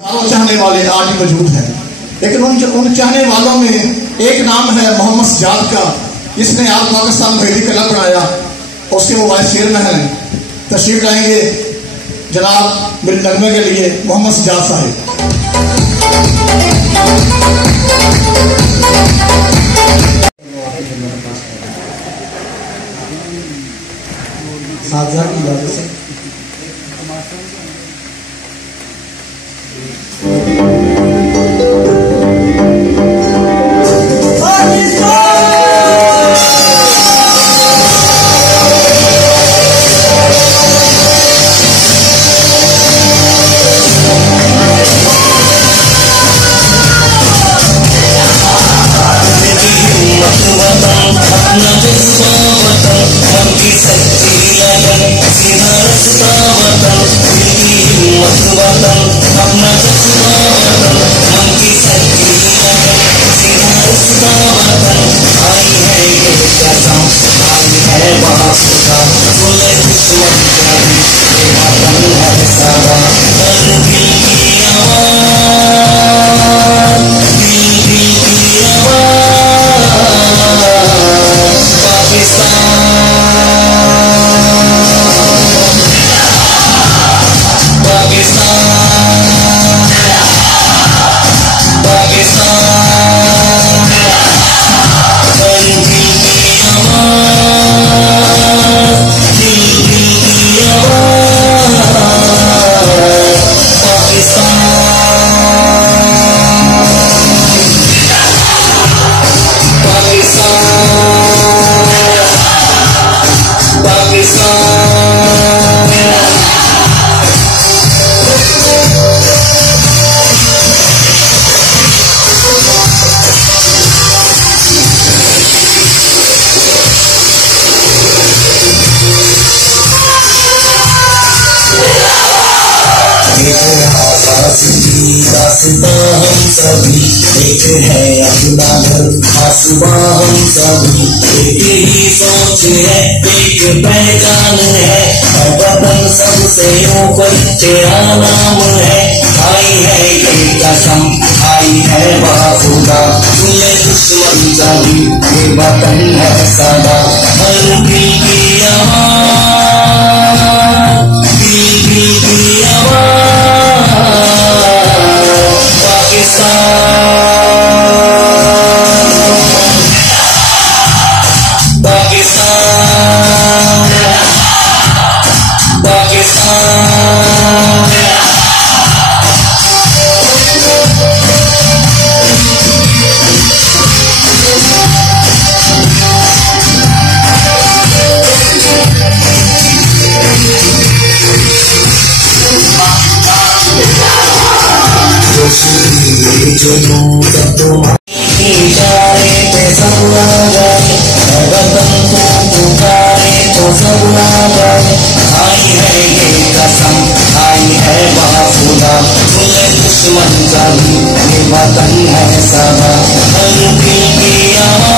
चाहने वाले आज भी मौजूद हैं, लेकिन उन चाहने वालों में एक नाम है मोहम्मद सजाद का, जिसने आज पाकिस्तान मुहिदी क्लब बनाया। उसके वो वाइस चेयरमैन हैं। तशरीफ लाएंगे जनाब मेरे नगमे के लिए मोहम्मद सजाद साहिब। साजा की इजाजत से हम सभी एक है अपना घर आसमां हम सभी एक ही सोच है एक पहचान है वतन सबसे ऊपर तेरा नाम है। आई है ये कसम आई है बाखुदा तुम्हें दुश्मन सभी ये वतन है सदा हर दिल की आवाज़ दिल की आवाज़ इशारे पे सब आ जाए वतन को पुकारे तो सब आ जाए। आई है ये कसम आई है बाखुदा तुम्हें दुश्मन सभी ये वतन है सदा हर दिल की आवाज़